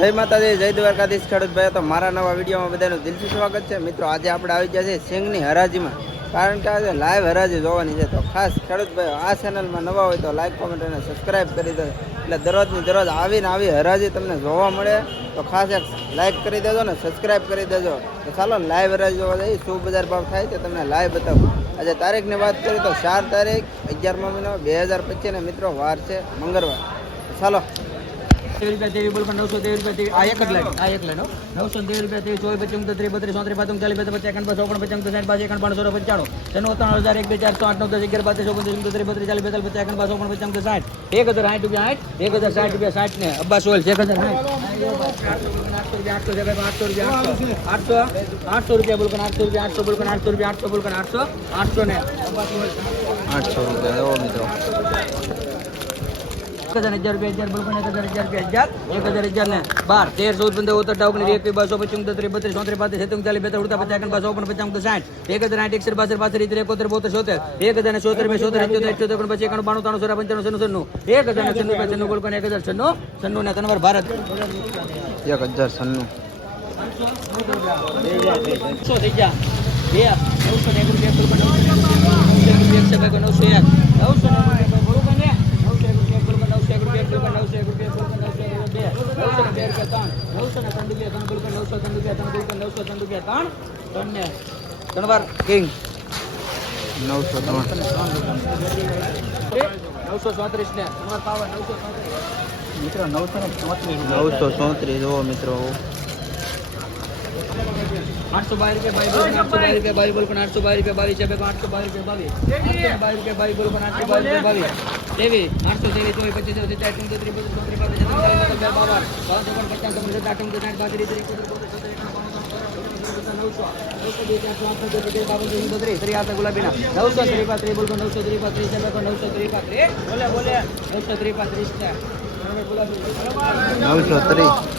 જય માતાજી, જય દ્વારકાધીશ ખેડૂત ભાઈ તો મારા નવા વિડીયોમાં બધાનું દિલથી સ્વાગત છે. મિત્રો, આજે આપણે આવી ગયા છે સિંગની હરાજીમાં. કારણ કે આજે લાઈવ હરાજી જોવાની છે. તો ખાસ ખેડૂત ભાઈઓ, આ ચેનલમાં નવા હોય તો લાઈક કોમેન્ટ અને સબસ્ક્રાઈબ કરી દો એટલે દરરોજની દરરોજ આવીને આવી હરાજી તમને જોવા મળે. તો ખાસ એક લાઈક કરી દેજો ને સબસ્ક્રાઈબ કરી દેજો. તો ચાલો લાઈવ હરાજી જોવા જઈએ. શું બજાર ભાવ થાય છે તમને લાઈવ બતાવું. આજે તારીખની વાત કરીએ તો ચાર તારીખ, અગિયારમો મહિનો, બે હજાર પચીસને મિત્રો વાર છે મંગળવાર. ચાલો રૂપિયા તેવી બોલ નવસો તેવી રૂપિયા તેવી આ એક જ લાઈન, આ એક લાઈન નવસો તેવી રૂપિયા તેવી ચોવીસ પચીસ ત્રીસ બત્રીસ ચોત્રીસ પાંચ ચાલીસ પચાસ એકાવન બાસઠ ઓગણ પચાસ સાઠ પાંચ એકાવન પાંચસો પંચાણું. તેનો ત્રણ હજાર એક, બે, ચાર, સો, આઠ, નવ, દસ, અગિયાર બાત્રીસ ઓગણત્રીસ ત્રીસ બત્રીસ ચાલીસ, બેતાલીસ, પચાસ, એકાવન, બાસઠ, ઓગણ પચાસ સાઠ. એક હજાર સાઠ રૂપિયા સાઠ એક હજાર સાઠ રૂપિયા સાઠ ને અબ્બાસ ઓલ એક હજાર આઠસો આઠસો રૂપિયા બોલકન આઠસો રૂપિયા, આઠસો બોલકન આઠસો રૂપિયા આઠસો બોલકન આઠસો આઠસો ને. આઠસો રૂપિયા મિત્રો. હજાર હજાર રૂપિયા હજાર બોલકો એક હજાર હજાર રૂપિયા હજાર એક હજાર હજાર ને બાર તેર ચૌદ પંદર ઓતર ઓગણીસ એકવીસ બાસો પચીસ ત્રીસ બત્રીસ ચોત્રીસ પાંત્રીસ સત્તર ચાલીસ બેતાલીસ ઉડતા પચાસ એકાવન બાસો ઓગણ પચાસ સાઠ એક હજાર આઠ એકસઠ બાસઠ પાસઠ ઇતેર એકોતેર બોતેર છોતેર એક હજાર ને ચોતેર બે ચોતેર અઠ્યોતેર અઠ્યોતેર ઓગણ પચીસ એકાણું બાણું ત્રાણું સોળા પંચાણું છન્નું છન્નું એક હજાર ને છન્નું રૂપિયા છન્નું બોલકો એક હજાર છન્નું છન્નું ને તનવાર ભારત એક હજાર સન્નું સો થઈ ગયા બે નવસો ને એક રૂપિયા બોલકો નવસો ને એક રૂપિયા એકસો નવસો એક રૂપિયા નવસો રૂપિયા રૂપિયા ને બે રૂપિયા ત્રણ નવસો ને ત્રણ રૂપિયા ત્રણ બોલકો નવસો ત્રણ રૂપિયા ત્રણ નવસો ત્રણ રૂપિયા ને ત્રણ નવસો ચોત્રીસ ને વાર પાવર નવસો ચોત્રીસ મિત્રો. નવસો ને ચોત્રીસ નવસો ચોત્રીસ જુઓ મિત્રો આઠસો બાર રૂપિયા બાવીસ બોલ આઠસો બાર રૂપિયા બાવીસ બોલ પણ આઠસો બાર રૂપિયા બાવીસ છે આઠસો બાર રૂપિયા બાવીસ આઠસો બાર રૂપિયા બાવીસ બોલ પણ આઠસો બાર રૂપિયા બાવીસ તેવીસ આઠસો તેવીસ ચોવીસ પચીસ ચોવીસ ચાર ચૌદ ત્રીસ બત્રીસ ચોત્રીસ પાંત્રીસ છત્રીસ ચાલીસ બે બાવન બાવન ચોપન પચાસ છપ્પન સત્તર અઠ્ઠાવન સાઠ પાંત્રીસ ત્રીસ એકત્રીસ બોતેર છોતેર એકાવન બાવન ત્રણ નવસો નવસો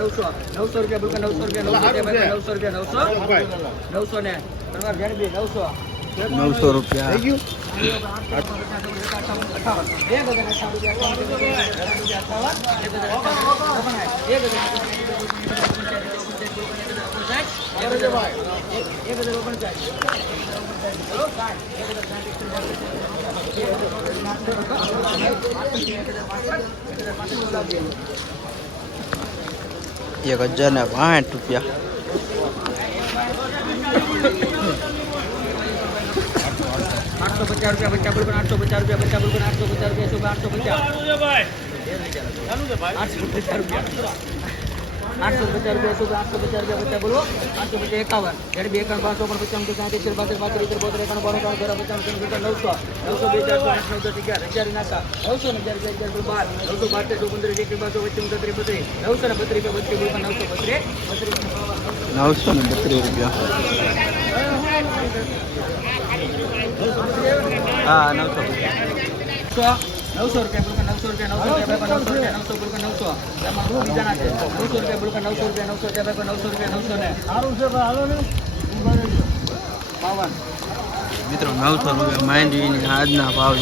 नौ सौ नौ रुपया नौ नौ नौ सौ નવસો નવસો રૂપિયા એક હજાર ને પાંઠ રૂપિયા आठ सौ पचास रुपया बच्चा बिल्कुल आठ सौ पचास रुपया बच्चा बिल्कुल आठ सौ पचास रुपया सुबह आठ सौ पचास आठ सौ पचास रुपया आठ सौ पचास रुपया सुबह आठ सौ पचास रुपया बच्चा बोलो आठ सौ पचास सौ एक नौ सौ नौ सौ सौ नौ सौ ग्यारह नौ सौ सौ नौ सौ सौ सौ नौ सौ बत्तीस नौ सौ नौ सौ रुपया હા નવસો નવસો નવસો રૂપિયા બોલકા નવસો રૂપિયા નવસો રૂપિયા નવસો રૂપિયા નવસો છે? નવસો રૂપિયા બોલકા નવસો રૂપિયા નવસો રૂપિયા નવસો રૂપિયા નવસો ને. સારું છે બાવન. મિત્રો નવસો રૂપિયા માંડવીની આજના ભાવ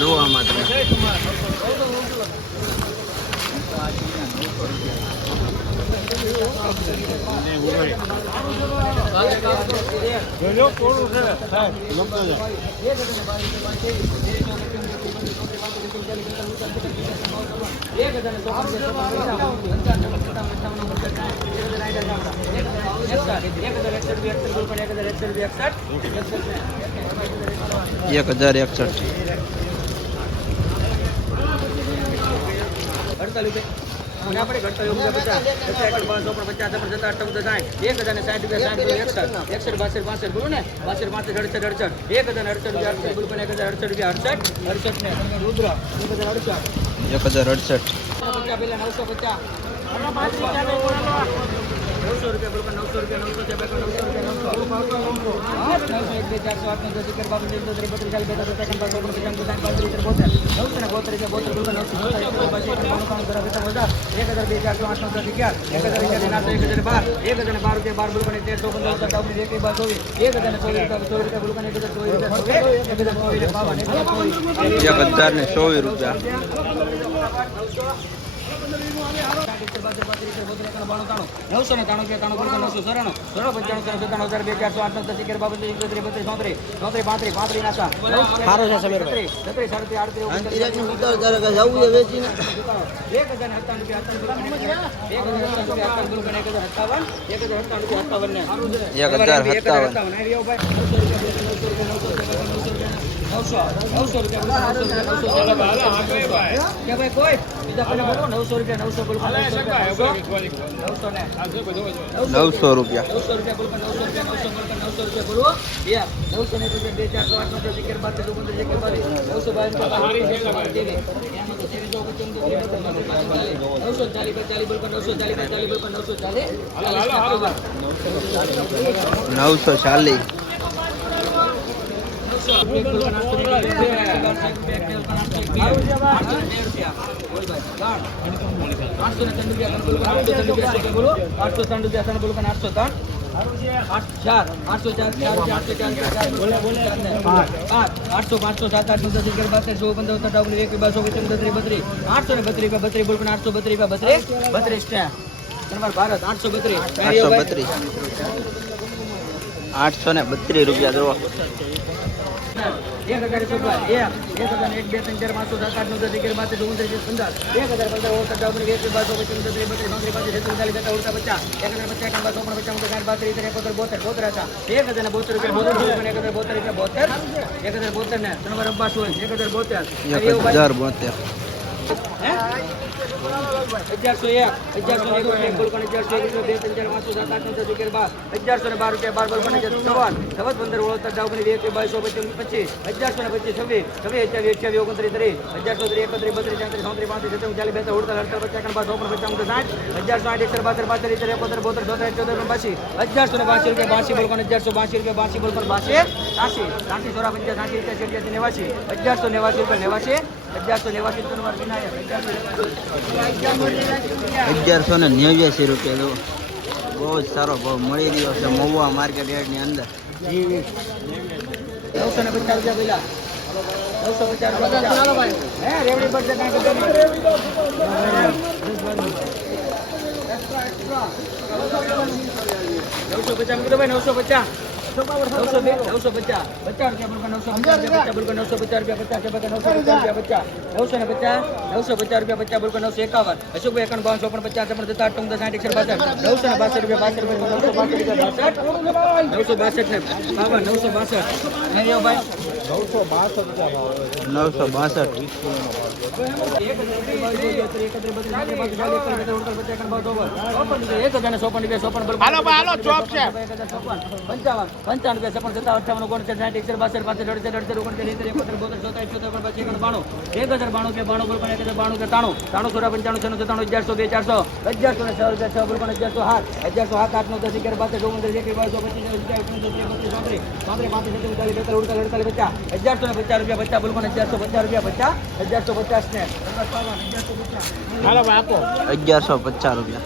જોવામાં તમે એક હજાર એકસઠ અડતાલીસ અને આપણે ઘટતા એવું પચાસ પચાસ એકડ બાર પચાસ છપ્પન સત્તર અઠ્ઠાવન સાઠ. એક હજાર ને સાઠ રૂપિયા સાઠ રૂપિયા એકસઠ. એકસઠ બાસઠ પાસઠ બોલું ને? બાસઠ પાસઠ અડસઠ અડસઠ. એક હજાર અડસઠ રૂપિયા અડસઠ બોલું એક હજાર અડસઠ રૂપિયા અડસઠ. અડસઠ ને રુદ્ર એક હજાર અડસઠ. એક હજાર અડસઠ. પચાસ પેલા નવસો પચાસ નવસો રૂપિયા બોલો નવસો રૂપિયા નવસો રૂપિયા નવસો રૂપિયા નવસો નવસો એક બે ચારસો આઠ નવસો સિત્તેર બાવીસ ત્રીસ ત્રીસ બત્રીસ ચાલીસ બેતાલીસ સેકન્ડ બાર ચોપન પચાસ પચાસ પાંત્રીસ ત્રીસ બોતેર નવસો ને બોતેર છે બોતેર બોલો નવસો એક હજાર બે ચારસો આઠ નવસો અગિયાર એક હજાર અગિયાર નાસો એક હજાર બાર એક હજાર બાર રૂપિયા બાર બોલો તેરસો પંદર સત્તાવીસ એક બાર ચોવીસ એક હજાર ને ચોવીસ રૂપિયા ચોવીસ રૂપિયા બોલો એક હજાર ચોવીસ રૂપિયા ચોવીસ એક હજાર ચોવીસ બાવન એક હજાર ચોવીસ એક હજાર ને ચોવીસ રૂપિયા સિત્તેર બાસઠ પાંત્રીસ બોતેર એકાણું બાણું તાણું. નવસો ને તાણું બે તાણું ત્રણસો નવસો ચોરાણું ચોરાણું પંચાણું ત્રણસો ત્રણ હજાર બે ચારસો આઠ નવસો સિત્તેર બાબત એકત્રીસ બત્રીસ ચોત્રીસ ચોત્રીસ પાંત્રીસ પાંત્રીસ નાસા સારો છે સમીર છત્રીસ સાડત્રીસ આડત્રીસ એક હજાર સત્તાવન રૂપિયા સત્તાવન એક હજાર. સત્તાવન. એક હજાર સત્તાવન રૂપિયા સત્તાવન એક હજાર સત્તાવન. આવી ભાઈ. નવસો રૂપિયા નવસો રૂપિયા નવસો રૂપિયા નવસો રૂપિયા કે ભાઈ કોઈ બીજા કોઈને બોલો નવસો રૂપિયા નવસો બોલો નવસો રૂપિયા નવસો નવસો ને નવસો રૂપિયા નવસો રૂપિયા બોલો નવસો રૂપિયા નવસો બોલો નવસો રૂપિયા બોલો યા નવસો ને રૂપિયા બે ચારસો આઠ નવસો સિત્તેર બાર તેર ઓગણત્રીસ એક બાવીસ નવસો બાવીસ નવસો ચાલીસ ચાલીસ બોલ નવસો ચાલીસ ચાલીસ બોલ નવસો ચાલીસ નવસો ચાલીસ આઠસો ત્રણ રૂપિયા બોલો પણ આઠસો ત્રણ આઠસો પાંચસો સાત આઠસો દસ અગિયાર બાર સો પંદર સત્તા ઓગણીસ એક બાર સો બત્રીસ બત્રીસ આઠસો ને બત્રીસ. બત્રીસ આઠસો બત્રીસ બત્રીસ બત્રીસ ભારત આઠસો બત્રીસ આઠસો ને બત્રીસ રૂપિયા દરવા એક હજાર એક એક હજાર ચાર પાંચસો ત્રીસ એક હજાર પચાસ એકાવન બોતેર એક હજાર બોતેર રૂપિયા બોતેર એક હજાર બોતેર રૂપિયા એક હજાર બોતેર ને ત્રણ અબ્બાસ હોય એક હજાર બોતેર અગિયારસો એક અગિયારસો એક રૂપિયા બોલકોણ અગિયારસો એક રૂપિયા બે ત્રણ ચાર પાંચસો સાત આઠ નવ દસ અગિયાર બાર અગિયારસો ને બાર રૂપિયા બાર બોલકોણ અગિયાર સવાલ સવાલ પંદર ઓળખતા જાવ ને એક બાવીસો પચીસ પચીસ અગિયારસો ને પચીસ છવ્વીસ છવ્વીસ અઠ્યાવીસ અઠ્યાવીસ ઓગણત્રીસ ત્રીસ અગિયારસો ત્રીસ એકત્રીસ બત્રીસ ચાત્રીસ ચોત્રીસ પાંત્રીસ સત્તર ચાલીસ બેતા ઉડતા અડતા પચાસ એકાવન બાર ચોપન પચાસ સાઠ અગિયારસો આઠ એકસઠ બાતેર બાતેર ઇતેર એકોતેર બોતેર ચોતેર ચૌદ બાસી અગિયારસો ને બાસી રૂપિયા બાસી બોલકોણ અગિયારસો બાસી રૂપિયા બાસી બોલકોણ બાસી સાસી સાસી સોળા પંચાસ સાસી ઇત્યાસી અઠ્યાસી નેવાસી અગિયારસો નેવાસી રૂપિયા નેવાસી અગિયારસો ને નેવ્યાસી રૂપિયા જો બહુ જ સારો ભાવ મળી રહ્યો છે મહુવા માર્કેટ યાર્ડની અંદર. નવસો ને પચાસ રૂપિયા પેલા નવસો પચાસ રૂપિયા રેવડી ભાઈ નવસો પચાસ. નવસો બે નવસો પચાસ પચાસ રૂપિયા બોલકો નવસો પચાસ રૂપિયા બોલકો નવસો પચાસ રૂપિયા પચાસ રૂપિયા નવસો પચાસ રૂપિયા પચાસ નવસો ને પચાસ નવસો પચાસ રૂપિયા પચાસ બોલકો નવસો એકાવન અશોકભાઈ એકાવન બાવન ચોપન પચાસ છપ્પન સત્તા અઠ્ઠાવન સાઠ એકસઠ બાસઠ નવસો ને બાસઠ રૂપિયા બાસઠ રૂપિયા નવસો બાસઠ રૂપિયા બાસઠ નવસો બાસઠ ને બાવન નવસો બાસઠ નહીં આવો ભાઈ નવસો બાસઠ પંચાવન પંચાવન રૂપિયા છપ્પન સત્તાવન અઠાવન ઓગણચાલીસ સાઠ એકસઠ બાસઠ પાસઠ અડસઠ અડસઠ ઓગણચાલીસ એંસી એકોતેર બોતેર ચોતેર ચોતેર પછી એક બાણું એક હજાર બાણું કે બાણું બોલ એક હજાર બાણું કે તાણું. તાણું સોળા પંચાણું છનું સત્તાણું અગિયારસો બે ચારસો અગિયારસો ને છ રૂપિયા છ બોલ અગિયારસો સાત અગિયારસો હાથ આઠ નવ દસ અગિયાર બાસઠ ઓગણત્રીસ એકવીસ બારસો પચીસ પાંત્રીસ પાંત્રીસ ચાલીસ બેતાલીસ ઉડતાલીસ અડતાલીસ પચાસ અગિયારસો ને પચાસ રૂપિયા પચાસ બોલ અગિયારસો પચાસ રૂપિયા પચાસ અગિયારસો પચાસ ને અગિયારસો પચાસ. રૂપિયા.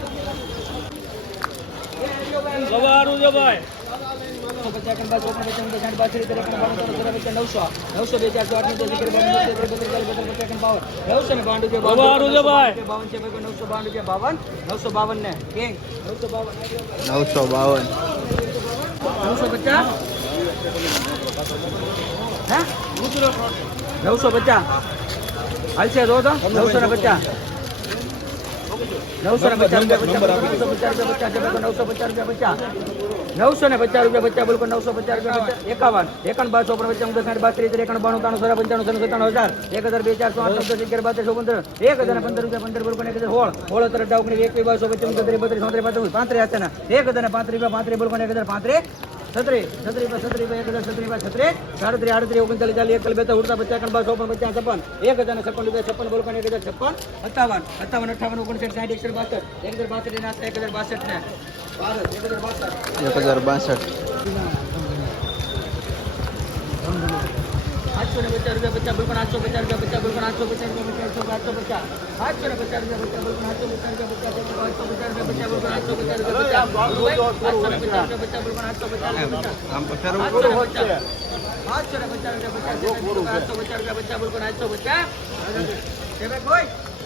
બે બાવન છે બાવન નવસો બાવન ને કિંગ નવસો બાવન નવસો બાવન નવસો પચાસ હે નવસો પચાસ હાલશે જો તો નવસો ને પચાસ નવસો ને પચાસ રૂપિયા પચાસ નવસો પચાસ રૂપિયા પચાસ નવસો પચાસ રૂપિયા પચાસ નવસો ને પચાસ રૂપિયા પચાસ બોલો નવસો પચાસ રૂપિયા પચાસ એકાવન એકાવન બારસો પણ પચાસ ઊંધા સાઠ બાત્રીસ એકાવન બાણું ત્રણ સોળા પંચાણું સત્તાણું સત્તાણું હજાર એક હજાર બે ચારસો આઠ નવસો અગિયાર બાર તેરસો પંદર એક હજાર ને પંદર રૂપિયા પંદર બોલો એક હજાર સોળ સોળ તરફ ડાઉકની એક બારસો પચાસ બત્રીસ બત્રીસ ચોત્રીસ પાંત્રીસ પાંત્રીસ હતા એક હજાર ને પાંત્રીસ રૂપિયા પાંત્રીસ બોલો એક હજાર પાંત્રીસ છત્રીસ છત્રીસ પર છત્રીસ પર એક હજાર છત્રીસ પર છત્રીસ સાડત્રીસ આડત્રીસ ઓગણચાલીસ ચાલીસ એકલ બેતા ઉડતા પચાસ બાર ચોપન પચાસ છપ્પન એક હજાર ને છપ્પન રૂપિયા છપ્પન બોલકાને એક હજાર છપ્પન સત્તાવન સત્તાવન અઠાવન ઓગણસાઠ સાઠ એકસઠ બાસઠ એક હજાર બાસઠ ના એક હજાર બાસઠ ને એક હજાર બાસઠ આઠસો ને પચાસ રૂપિયા પચાસ બોલ પણ આઠસો પચાસ રૂપિયા પચાસ બોલ પણ આઠસો પચાસ રૂપિયા પચાસ આઠસો પચાસ આઠસો ને પચાસ રૂપિયા પચાસ બોલ પણ આઠસો પચાસ રૂપિયા પચાસ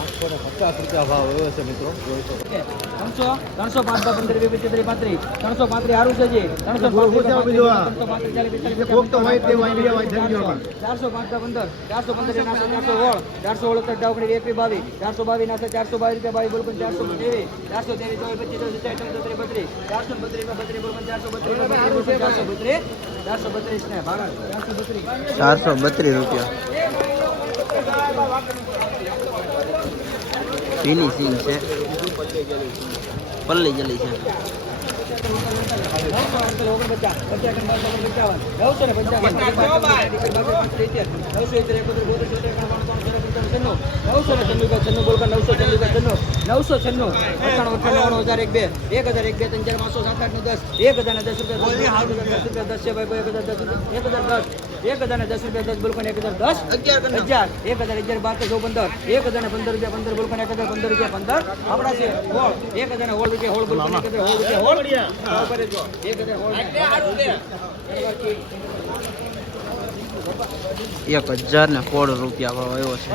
પાંચસો ને પચાસ ત્રણસો ત્રણસો પાંચ પંદર ત્રણસો પાંત્રીસ સારું છે જી ચારસો પાંચ પંદર ચારસો પંદર ચારસો ચારસો ઓળસઠ ડાવકડી એકવી બાવીસ ચારસો બાવીસ નાસો ચારસો બાવીસ રૂપિયા બાવીસ બોલપન ચારસો ત્રેવીસ ચારસો ત્રેવીસ ચોવીસ પચીસ ચોવીસ બત્રીસ ચારસો બત્રીસ બત્રીસ બોલપન ચારસો બત્રીસ ચારસો બત્રીસ ચારસો બત્રીસ ચારસો બત્રીસ રૂપિયા ફિનિશિંગ છે પલ્લી જલી છે નવસો છન્નું અઠ્ઠાણું અઠ્ઠાણું હજાર એક બે એક હજાર એક બે ત્રણ ચાર પાંચસો સાત આઠ દસ એક હજાર ને દસ રૂપિયા દસ રૂપિયા દસ છે ભાઈ એક હજાર દસ એક હજાર દસ એક હજાર ને દસ રૂપિયા દસ બોલકો એક હજાર દસ. હજાર એક હજાર અગિયાર બાર ચૌદ પંદર. એક હજાર ને પંદર રૂપિયા પંદર બોલકો એક હજાર પંદર રૂપિયા પંદર. આપણા છે હોળ. એક હજાર ને હોળ રૂપિયા હોળ બોલકો એક હજાર હોળ રૂપિયા હોળ. એક હજાર હોળ. એક હજાર ને સોળ રૂપિયા ભાવ આવ્યો છે.